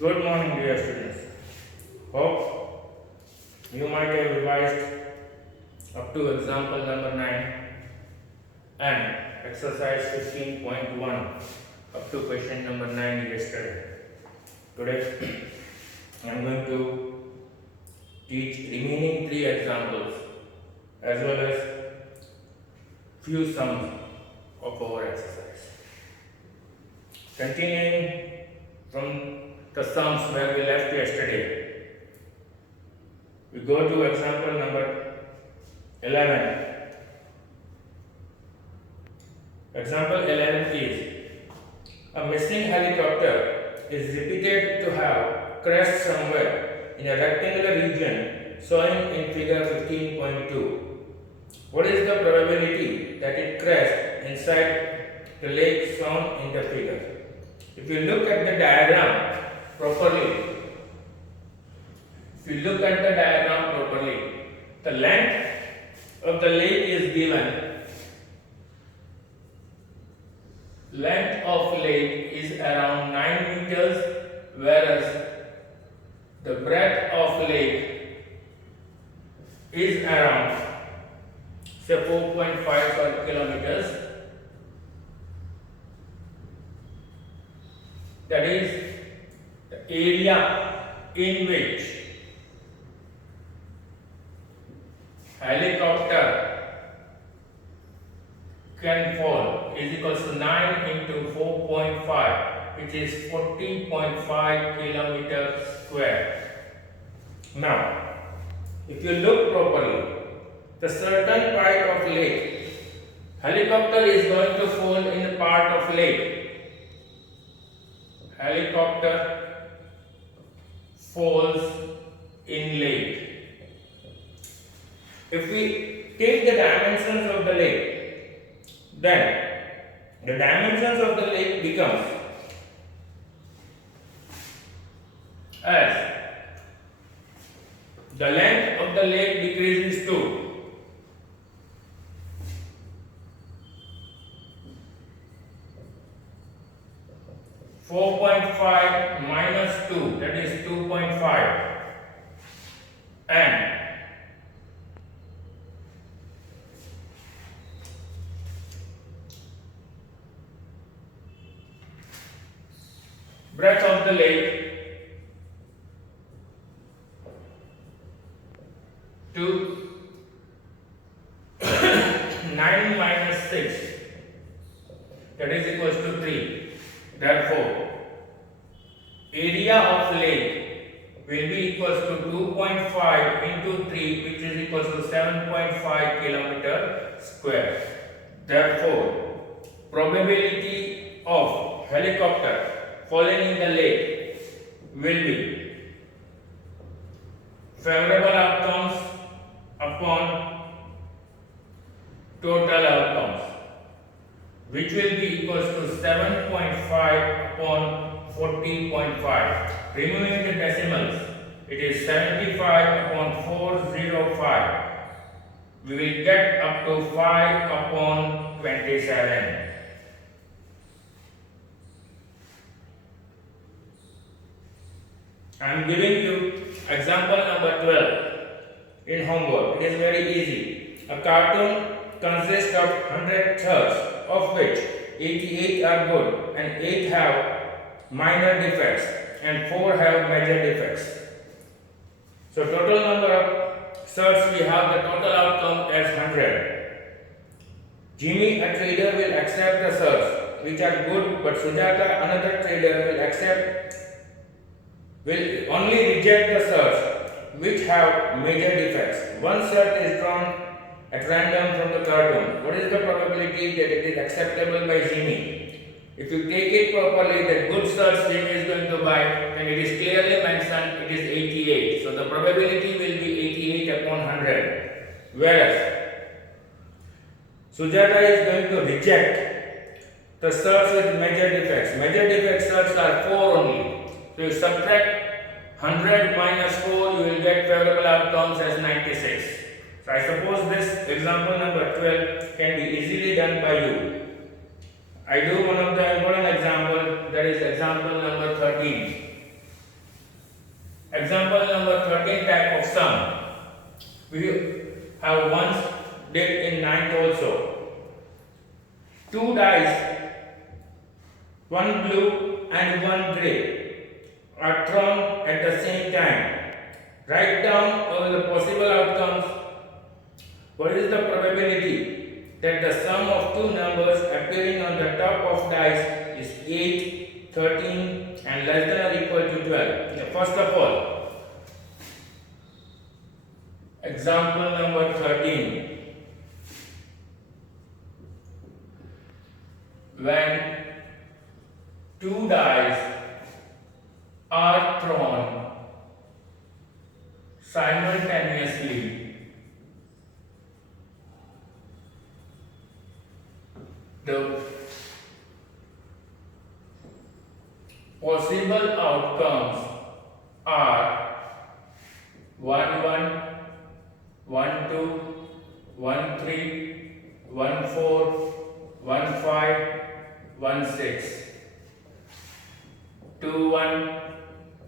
Good morning, dear students. Hope you might have revised up to example number 9 and exercise 15.1 up to question number 9 yesterday. Today I am going to teach remaining 3 examples as well as few sums of our exercise. Continuing from the sums where we left yesterday, we go to example number 11. Example 11 is a missing helicopter is repeated to have crashed somewhere in a rectangular region shown in figure 15.2. What is the probability that it crashed inside the lake shown in the figure? If you look at the diagram properly, the length of the lake is given. Length of lake is around 9 meters, whereas the breadth of lake is around say 4.5 kilometers. That is the area in which helicopter can fall is equals to 9 into 4.5, which is 40.5 kilometers square. Now, if you look properly, the certain part of lake, helicopter is going to fall in the part of lake. Helicopter falls in lake. If we take the dimensions of the lake, then the dimensions of the lake becomes as the length of the lake decreases to 4.5 minus 2, that is 2.5, and breadth of the lake to 9 minus 6, that is equals to 3. Therefore, area of lake will be equals to 2.5 into 3, which is equals to 7.5 kilometer square. Therefore, probability of helicopter falling in the lake will be favorable outcomes upon total outcomes, which will be equals to 7.5 upon 40.5. Removing the decimals, it is 75 upon 405. We will get up to 5 upon 27. I am giving you example number 12 in homework. It is very easy. A cartoon consists of 100 thirds, of which 88 are good and 8 have minor defects and 4 have major defects. So total number of thirds we have, the total outcome as 100. Jimmy, a trader, will accept the thirds which are good, but Sujata, another trader, will only reject the thirds which have major defects. One third is drawn at random from the cartoon. What is the probability that it is acceptable by Jimmy? If you take it properly, the good search Jimmy is going to buy, then it is clearly mentioned it is 88. So the probability will be 88 upon 100. Whereas Sujata is going to reject the search with major defects. Major defect search are 4 only. So you subtract 100 minus 4, you will get favorable outcomes as 96. So I suppose this example number 12 can be easily done by you. I do one of the important example, that is example number 13. two dice, one blue and one gray, are thrown at the same time. Write down all the possible outcomes. What is the probability that the sum of two numbers appearing on the top of dice is 8, 13 and less than or equal to 12? Now, first of all, example number 13. When two dice are thrown simultaneously, the possible outcomes are 1 1, 1 2, 1 3, 1 4, 1 5, 1 6, 2 1,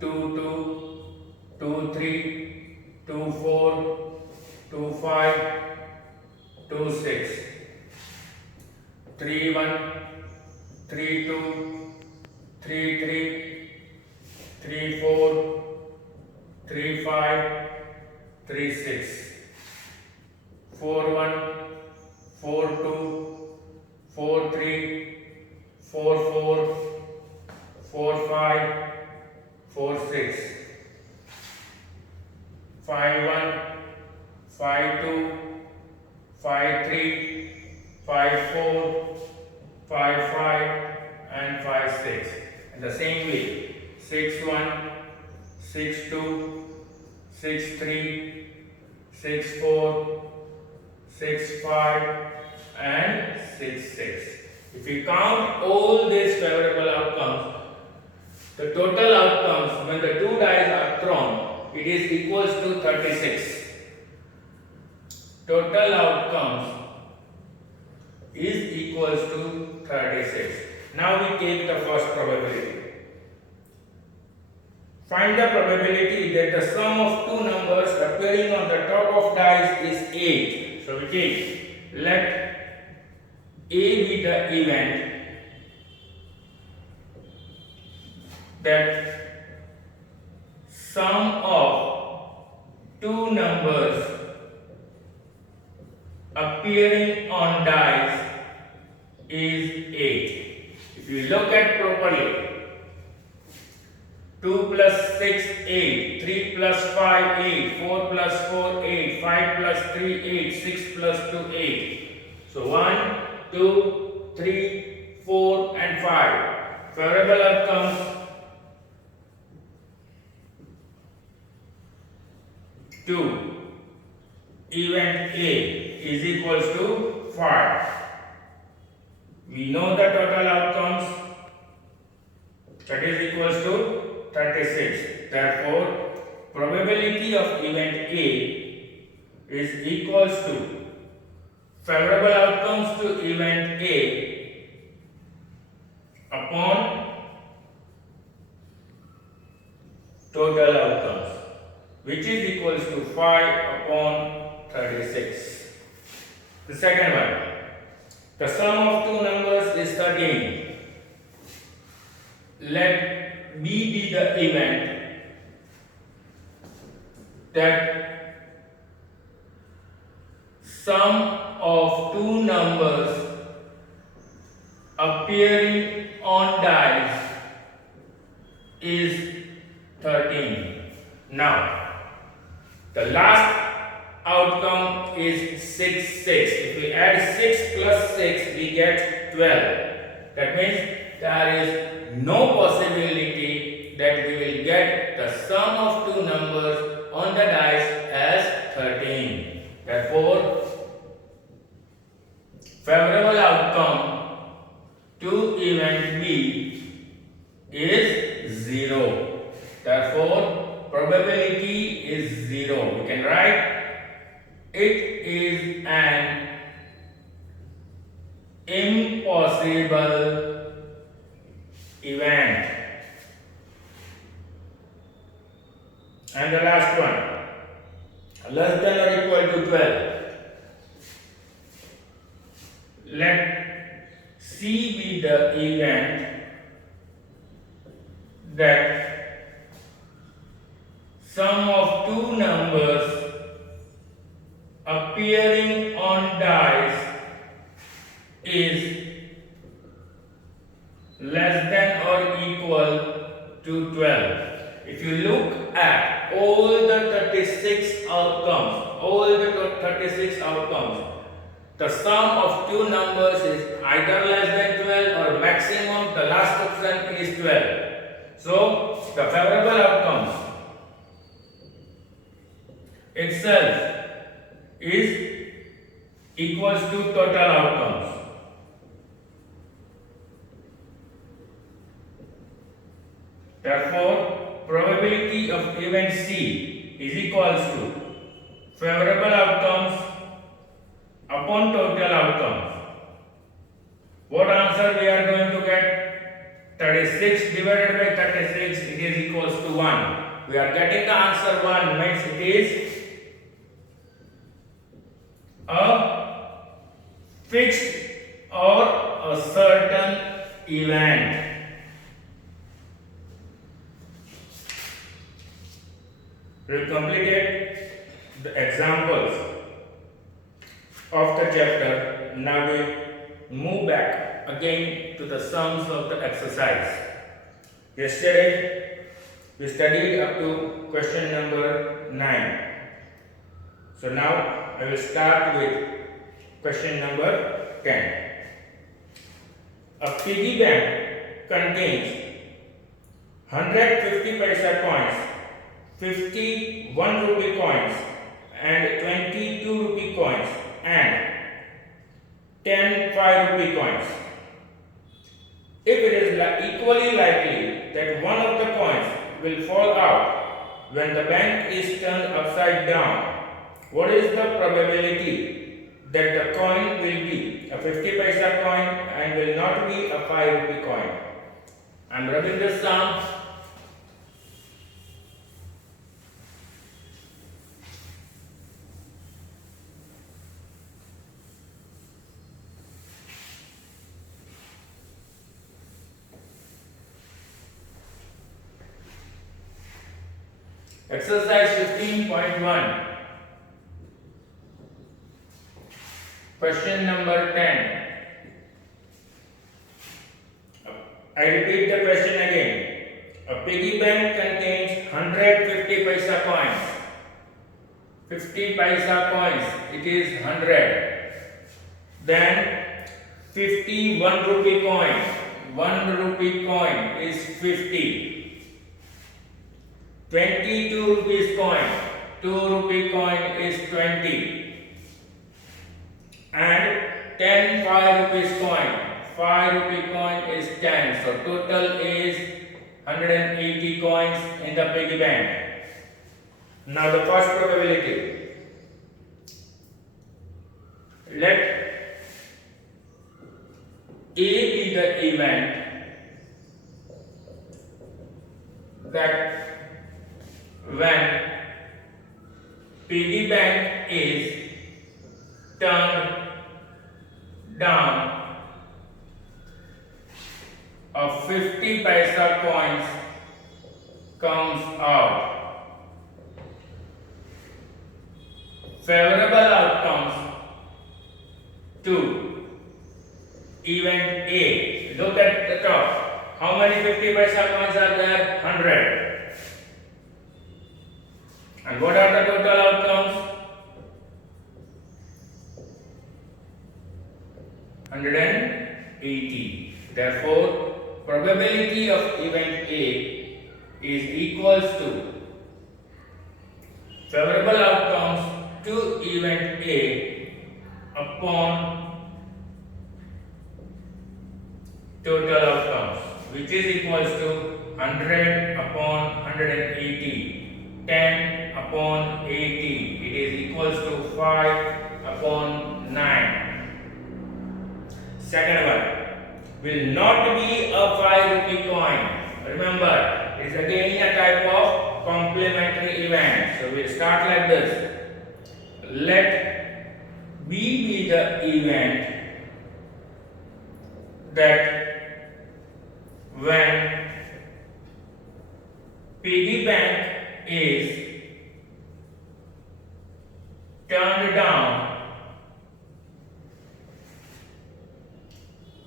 2 2, 2 3, 2 4, 2 5, 2 6, 3 1, 3 2, 3 3, 3 4, 3 5, 3 6, 4 1, 4 2, 4 3, 4 4, 4 5, 4 6, 5 1, 5 2, 5 3, 5 4, 5 5 and 5 6. And the same way 6 1, 6 2, 6 3, 6 4, 6 5 and 6 6. If we count all these favorable outcomes, the total outcomes when the two dice are thrown, it is equals to 36. Total outcomes is equals to 36. Now we take the first probability. Find the probability that the sum of two numbers appearing on the top of dice is 8. So we take, let A be the event that sum of two numbers appearing on dice is 8. If you look at properly, 2 plus 6, 8, 3 plus 5, 8, 4 plus 4, 8, 5 plus 3, 8, 6 plus 2, 8. So 1, 2, 3, 4 and 5. Favorable outcomes 2. Event A is equals to 5. We know the total outcomes, that is equals to 36. Therefore, probability of event A is equals to favorable outcomes to event A upon total outcomes, which is equals to 5 upon 36. The second one, the sum of two numbers is 13. Let B be the event that sum of two numbers appearing on dice is 13. Now, the last outcome is 6, 6. If we add 6 plus 6, we get 12. That means there is no possibility that we will get the sum of two numbers on the dice as 13. Therefore, favorable outcome to event B is 0. Therefore, probability is 0. We can write it is an impossible event. And the last one, less than or equal to 12. Let C be the event that sum of two numbers appearing on dice is less than or equal to 12. If you look at all the 36 outcomes, the sum of two numbers is either less than 12 or maximum the last option is 12. So the favorable outcomes itself is equals to total outcomes. Therefore, probability of event C is equals to favorable outcomes upon total outcomes. What answer we are going to get? 36 divided by 36, it is equals to 1. We are getting the answer 1, means it is a fixed or a certain event. We have completed the examples of the chapter. Now we move back again to the sums of the exercise. Yesterday we studied up to question number 9. So now I will start with question number 10. A piggy bank contains 150 paisa coins, 51 rupee coins and 22 rupee coins and 10 5 rupee coins. If it is equally likely that one of the coins will fall out when the bank is turned upside down, what is the probability that the coin will be a 50 paisa coin and will not be a 5 rupee coin? I am rubbing the sum. Exercise 15.1. Question number 10. I repeat the question again. A piggy bank contains 150 paisa coins. 50 paisa coins, it is 100. Then 51 rupee coin. 1 rupee coin is 50. 22 rupees coin. 2 rupee coin is 20. And 10 5 rupees coin. 5 rupee coin is 10. So total is 180 coins in the piggy bank. Now the first probability. Let A be the event that when piggy bank is turned down, a 50 paisa coins comes out. Favorable outcomes to event A. Look at the top. How many 50 paisa coins are there? 100. And what are the total outcomes? 180. Therefore, probability of event A is equals to favorable outcomes to event A upon total outcomes, which is equals to 100 upon 180. 10 upon 80, it is equals to 5 upon 9. Second one, will not be a 5 rupee coin. Remember, it is again a type of complementary event. So we will start like this. Let B be the event that when piggy bank is turned down,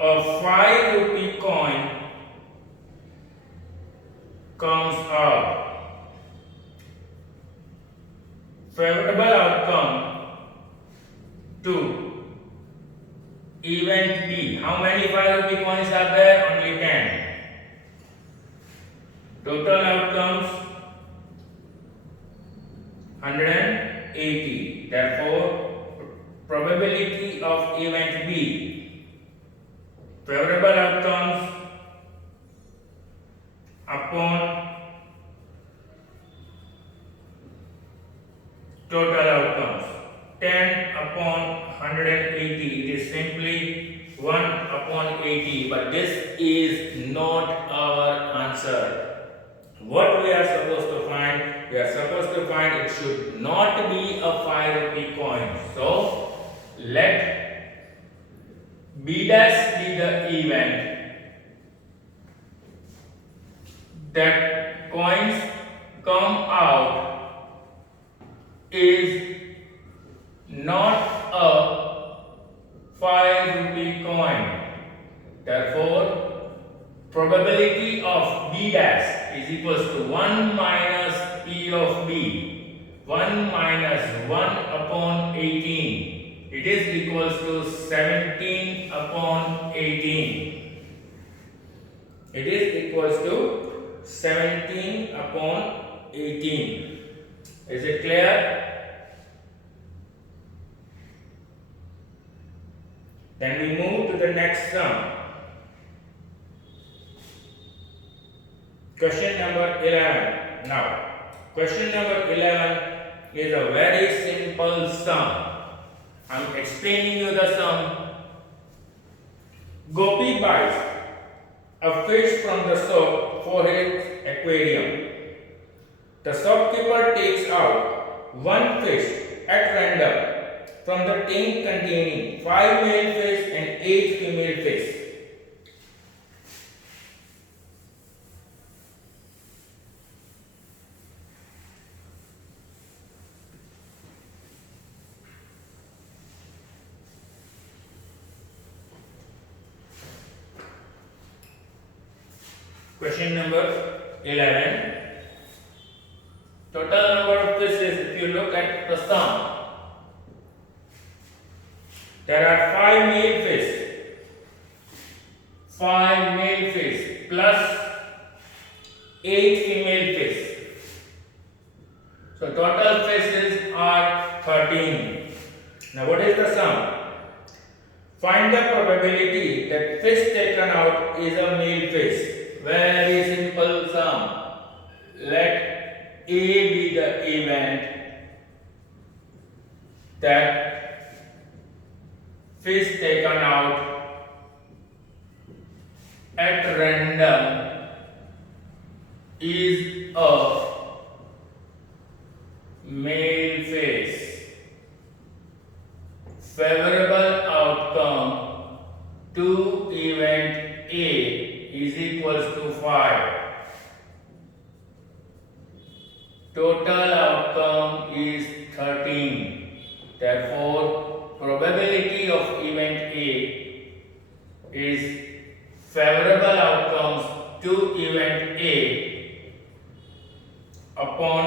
a 5 rupee coin comes out. Favorable outcome to event B. How many 5 rupee coins are there? Only 10. Total outcomes 180. Therefore, probability of event B, favorable outcomes upon total outcomes, 10 upon 180, it is simply 1 upon 80, but this is not our answer. What we are supposed to find? We are supposed to find it should not be a 5 rupee coin. So, let B dash be the event that coins come out is not a 5 rupee coin. Therefore, probability of B dash is equals to 1 minus P of B, 1 minus 1 upon 18. It is equals to 17 upon 18. It is equals to 17 upon 18. Is it clear? Then we move to the next sum. Question number 11. Now, question number 11 is a very simple sum. I am explaining you the sum. Gopi buys a fish from the shop for his aquarium. The shopkeeper takes out one fish at random from the tank containing 5 male fish and 8 female fish. Question number 11. Total number of fishes, if you look at the sum, there are 5 male fish, 5 male fish plus 8 female fish. So total fishes are 13. Now what is the sum? Find the probability that fish taken out is a male fish. Very simple sum. Let A be the event that fish taken out at random is a male fish. Favorable outcome to event A is equals to 5. Total outcome is 13. Therefore, probability of event A is favorable outcomes to event A upon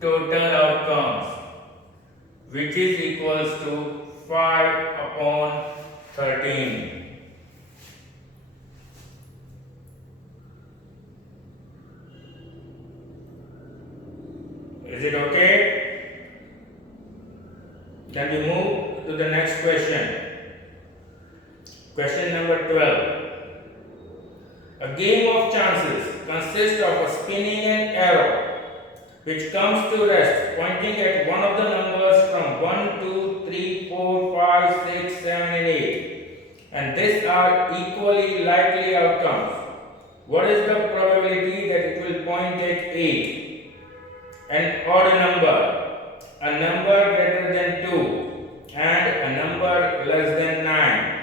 total outcomes, which is equals to 5 upon 13. Is it okay? Then we move to the next question. Question number 12. A game of chances consists of a spinning an arrow which comes to rest pointing at one of the numbers from 1, 2, 3, 4, 5, 6, 7 and 8. And these are equally likely outcomes. What is the probability that it will point at 8? An odd number, a number greater than 2 and a number less than 9.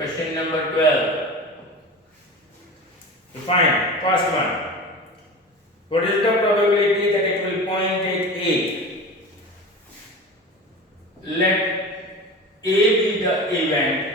Question number 12. To find first one. What is the probability that it will point at 8? Let A be the event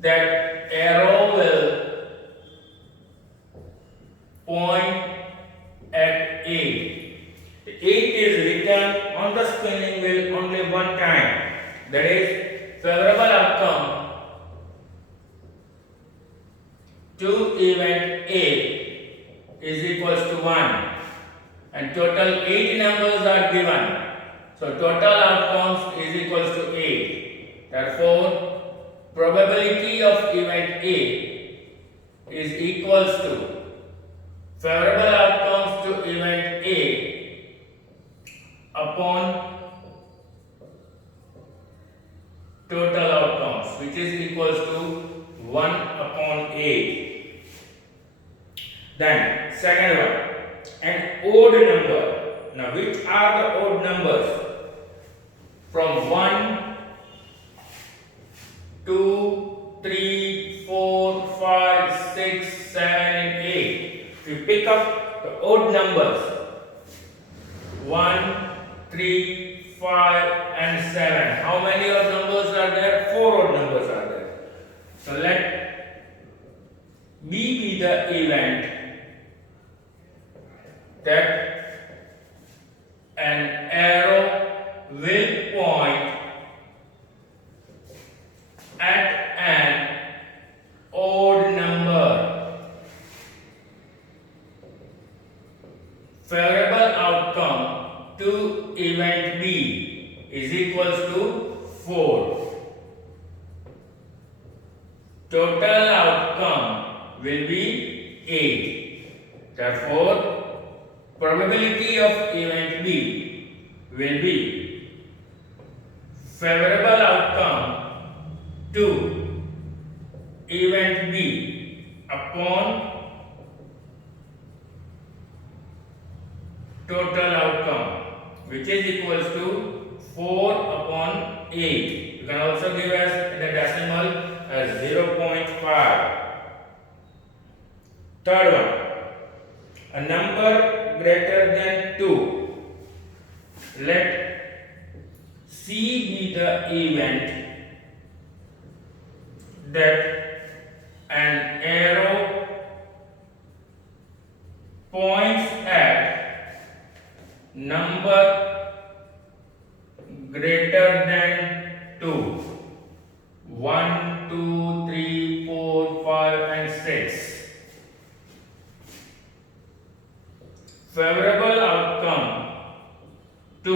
that arrow will point at 8. 8 is written on the spinning wheel only one time. That is favorable outcome to event A is equals to 1, and total 8 numbers are given. So total outcomes is equals to 8. Therefore, probability of event A is equals to favorable outcomes to event A upon total outcomes, which is equals to 1 upon 8. Then second one, an odd number. Now which are the odd numbers? From 1, 2, 3, 4, 5, 6, 7 and 8. If you pick up the odd numbers 1, 3, 5 and 7. How many odd numbers are there? 4 odd numbers are there. So let B be the event that an arrow will point at an odd number. Favorable outcome to event B is equals to 4. Total outcome will be 8. Therefore, probability of event B will be favorable outcome to event B upon total outcome, which is equals to 4 upon 8. You can also give us the decimal as 0.5. Third one, a number greater than 2. Let C be the event that an arrow points at number greater than 2. 1, 2, 3, 4, 5 and 6. Favorable outcome to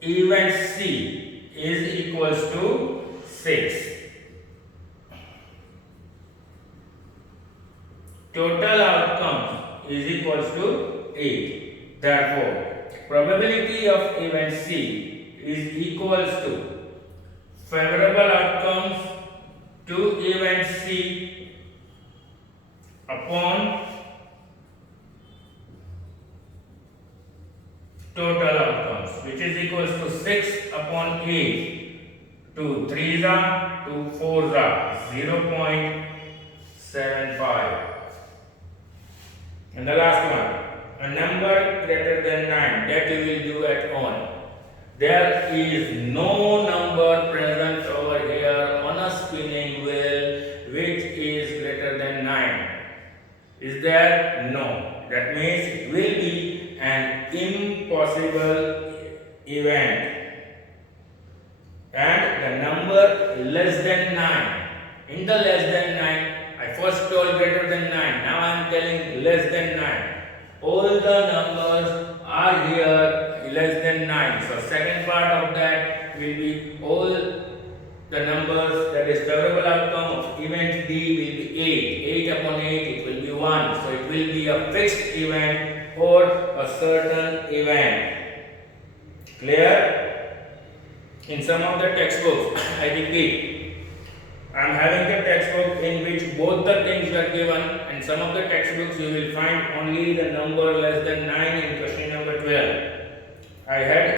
event C is equals to 6. Total outcomes is equals to 8. Therefore, probability of event C is equals to favorable outcomes to event C upon total outcomes, which is equals to 6 upon 8. 2 3s are, 2 4s are, 0.75. And the last one, a number greater than 9, that you will do at home. There is no number present over here on a spinning wheel which is greater than 9. Is there? No. That means it will be an impossible event. And the number less than 9. In the less than 9, I first told greater than 9. Now I am telling less than 9. All the numbers are here less than 9. So second part of that will be all the numbers, that is favorable outcome of event B will be 8. 8 upon 8 it will be 1. So it will be a fixed event or a certain event. Clear? In some of the textbooks, I repeat, I am having the textbook in which both the things are given, and some of the textbooks you will find only the number less than 9 in question number 12. I had